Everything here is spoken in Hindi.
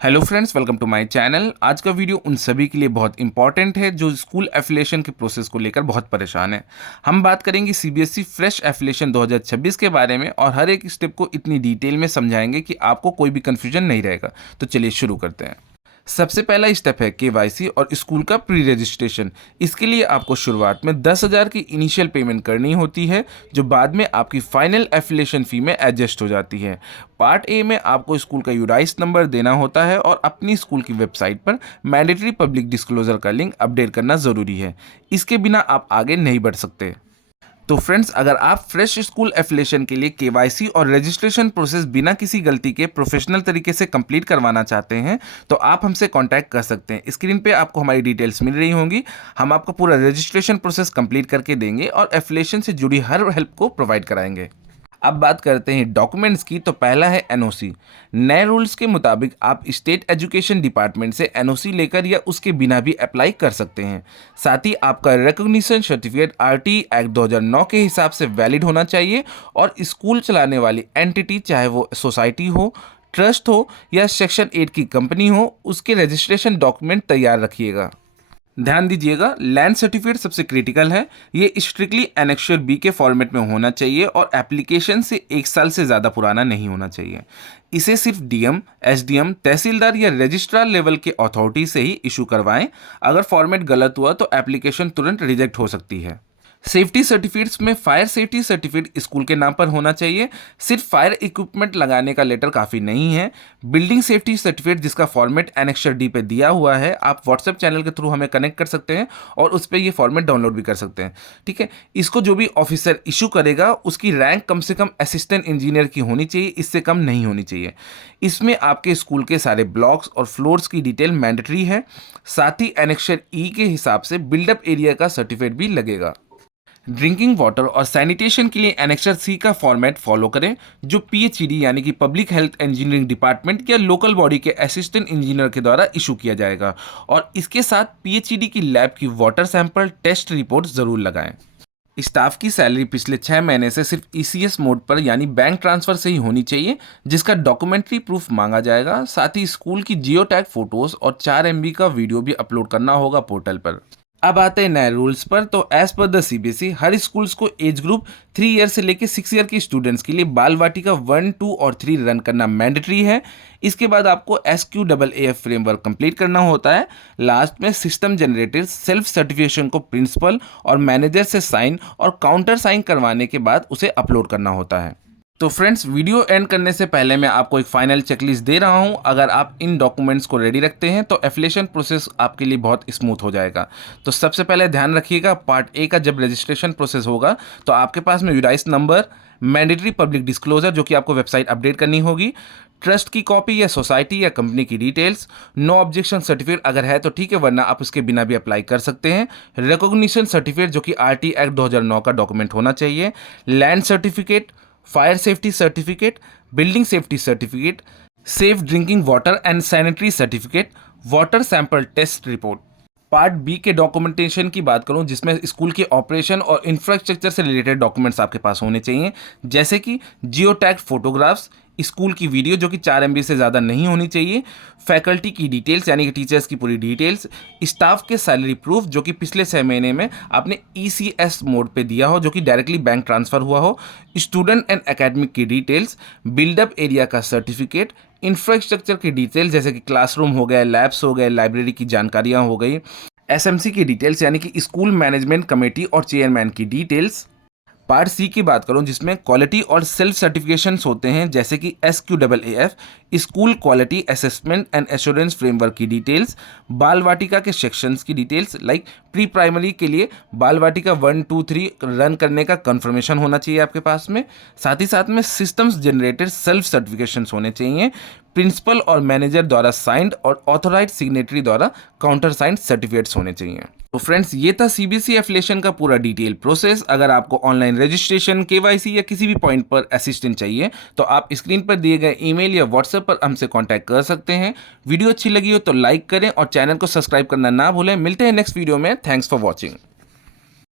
Hello friends, welcome to my channel. आज का वीडियो उन सभी के लिए बहुत इंपॉर्टेंट है जो स्कूल एफिलिएशन के प्रोसेस को लेकर बहुत परेशान है। हम बात करेंगे सीबीएसई फ्रेश एफिलिएशन 2026 के बारे में और हर एक स्टेप को इतनी डिटेल में समझाएंगे कि आपको कोई भी कंफ्यूजन नहीं रहेगा। तो चलिए शुरू करते हैं। सबसे पहला स्टेप है केवाईसी और स्कूल का प्री रजिस्ट्रेशन। इसके लिए आपको शुरुआत में 10,000 की इनिशियल पेमेंट करनी होती है, जो बाद में आपकी फाइनल एफिलिएशन फ़ी में एडजस्ट हो जाती है। पार्ट ए में आपको स्कूल का यूडाइस नंबर देना होता है और अपनी स्कूल की वेबसाइट पर मैंडेटरी पब्लिक डिस्क्लोजर का लिंक अपडेट करना ज़रूरी है। इसके बिना आप आगे नहीं बढ़ सकते। तो फ्रेंड्स, अगर आप फ्रेश स्कूल एफिलिएशन के लिए केवाईसी और रजिस्ट्रेशन प्रोसेस बिना किसी गलती के प्रोफेशनल तरीके से कंप्लीट करवाना चाहते हैं तो आप हमसे कांटेक्ट कर सकते हैं। स्क्रीन पे आपको हमारी डिटेल्स मिल रही होंगी। हम आपको पूरा रजिस्ट्रेशन प्रोसेस कंप्लीट करके देंगे और एफिलिएशन से जुड़ी हर हेल्प को प्रोवाइड कराएंगे। अब बात करते हैं डॉक्यूमेंट्स की। तो पहला है एनओसी। नए रूल्स के मुताबिक आप स्टेट एजुकेशन डिपार्टमेंट से एनओसी लेकर या उसके बिना भी अप्लाई कर सकते हैं। साथ ही आपका रिकॉग्निशन सर्टिफिकेट आरटी एक्ट 2009 के हिसाब से वैलिड होना चाहिए और स्कूल चलाने वाली एंटिटी, चाहे वो सोसाइटी हो, ट्रस्ट हो या सेक्शन 8 की कंपनी हो, उसके रजिस्ट्रेशन डॉक्यूमेंट तैयार रखिएगा। ध्यान दीजिएगा, लैंड सर्टिफिकेट सबसे क्रिटिकल है। ये स्ट्रिक्टली एनेक्सर बी के फॉर्मेट में होना चाहिए और एप्लीकेशन से 1 साल से ज़्यादा पुराना नहीं होना चाहिए। इसे सिर्फ डीएम, एसडीएम, तहसीलदार या रजिस्ट्रार लेवल के अथॉरिटी से ही इशू करवाएं। अगर फॉर्मेट गलत हुआ तो एप्लीकेशन तुरंत रिजेक्ट हो सकती है। सेफ्टी सर्टिफिकेट्स में फायर सेफ्टी सर्टिफिकेट स्कूल के नाम पर होना चाहिए। सिर्फ फायर इक्विपमेंट लगाने का लेटर काफ़ी नहीं है। बिल्डिंग सेफ्टी सर्टिफिकेट जिसका फॉर्मेट एनेक्सर डी पे दिया हुआ है, आप व्हाट्सएप चैनल के थ्रू हमें कनेक्ट कर सकते हैं और उस पर ये फॉर्मेट डाउनलोड भी कर सकते हैं। ठीक है, इसको जो भी ऑफिसर इशू करेगा उसकी रैंक कम से कम असिस्टेंट इंजीनियर की होनी चाहिए, इससे कम नहीं होनी चाहिए। इसमें आपके स्कूल के सारे ब्लॉक्स और फ्लोर्स की डिटेल मैंडेटरी है। साथ ही एनेक्सर ई के हिसाब से बिल्डअप एरिया का सर्टिफिकेट भी लगेगा। ड्रिंकिंग वाटर और सैनिटेशन के लिए एनेक्सर सी का फॉर्मेट फॉलो करें, जो पीएचईडी यानी कि पब्लिक हेल्थ इंजीनियरिंग डिपार्टमेंट या लोकल बॉडी के असिस्टेंट इंजीनियर के द्वारा इशू किया जाएगा। और इसके साथ पीएचईडी की लैब की वाटर सैंपल टेस्ट रिपोर्ट ज़रूर लगाएं। स्टाफ की सैलरी पिछले 6 महीने से सिर्फ ईसीएस मोड पर यानी बैंक ट्रांसफर से ही होनी चाहिए, जिसका डॉक्यूमेंट्री प्रूफ मांगा जाएगा। साथ ही स्कूल की जियो टैग फोटोज और 4 MB का वीडियो भी अपलोड करना होगा पोर्टल पर। अब आते हैं नए रूल्स पर। तो एज पर द सीबीएसई हर स्कूल्स को एज ग्रुप 3 ईयर से लेकर 6 ईयर के स्टूडेंट्स के लिए बाल वाटिका 1, 2 और 3 रन करना मैंडेटरी है। इसके बाद आपको SQAAF फ्रेमवर्क कंप्लीट करना होता है। लास्ट में सिस्टम जनरेटेड सेल्फ सर्टिफिकेशन को प्रिंसिपल और मैनेजर से साइन और काउंटर साइन करवाने के बाद उसे अपलोड करना होता है। तो फ्रेंड्स, वीडियो एंड करने से पहले मैं आपको एक फाइनल चेकलिस्ट दे रहा हूं। अगर आप इन डॉक्यूमेंट्स को रेडी रखते हैं तो एफिलिएशन प्रोसेस आपके लिए बहुत स्मूथ हो जाएगा। तो सबसे पहले ध्यान रखिएगा, पार्ट ए का जब रजिस्ट्रेशन प्रोसेस होगा तो आपके पास में UDISE number, mandatory public disclosure जो कि आपको वेबसाइट अपडेट करनी होगी, ट्रस्ट की कॉपी या सोसाइटी या कंपनी की डिटेल्स, नो ऑब्जेक्शन सर्टिफिकेट अगर है तो ठीक है, वरना आप उसके बिना भी अप्लाई कर सकते हैं, रिकॉग्निशन सर्टिफिकेट जो कि आरटी एक्ट 2009 का डॉक्यूमेंट होना चाहिए, land certificate, fire safety certificate, building safety certificate, safe drinking water and sanitary certificate, water sample test report. Part B के डॉक्यूमेंटेशन की बात करूं, जिसमें स्कूल के ऑपरेशन और इंफ्रास्ट्रक्चर से रिलेटेड डॉक्यूमेंट्स आपके पास होने चाहिए, जैसे कि जियो टैग फोटोग्राफ्स, स्कूल की वीडियो जो कि 4 MB से ज़्यादा नहीं होनी चाहिए, फैकल्टी की डिटेल्स यानी कि टीचर्स की पूरी डिटेल्स, स्टाफ के सैलरी प्रूफ जो कि पिछले 6 महीने में आपने ECS मोड पे दिया हो, जो कि डायरेक्टली बैंक ट्रांसफ़र हुआ हो, स्टूडेंट एंड एकेडमिक की डिटेल्स, बिल्डअप एरिया का सर्टिफिकेट, इंफ्रास्ट्रक्चर की डिटेल्स जैसे कि क्लासरूम हो गए, लैब्स हो गए, लाइब्रेरी की जानकारियाँ हो गई, SMC की डिटेल्स यानी कि स्कूल मैनेजमेंट कमेटी और चेयरमैन की डिटेल्स। पार्ट सी की बात करूं, जिसमें क्वालिटी और सेल्फ सर्टिफिकेशंस होते हैं, जैसे कि SQAAF school quality assessment and assurance framework की डिटेल्स, बाल वाटिका के सेक्शंस की डिटेल्स, लाइक प्री प्राइमरी के लिए बाल वाटिका 1, 2, 3 रन करने का कंफर्मेशन होना चाहिए आपके पास में। साथ ही साथ में सिस्टम्स जनरेटेड सेल्फ सर्टिफिकेशंस होने चाहिए, प्रिंसिपल और मैनेजर द्वारा साइंड और ऑथोराइज सिग्नेटरी द्वारा काउंटर साइंड सर्टिफिकेट्स होने चाहिए। तो फ्रेंड्स, ये था सीबीएसई एफिलिएशन का पूरा डिटेल प्रोसेस। अगर आपको ऑनलाइन रजिस्ट्रेशन, केवाईसी या किसी भी पॉइंट पर असिस्टेंट चाहिए तो आप स्क्रीन पर दिए गए ईमेल या व्हाट्सएप पर हमसे कांटेक्ट कर सकते हैं। वीडियो अच्छी लगी हो तो लाइक करें और चैनल को सब्सक्राइब करना ना भूलें। मिलते हैं नेक्स्ट वीडियो में। Thanks for watching.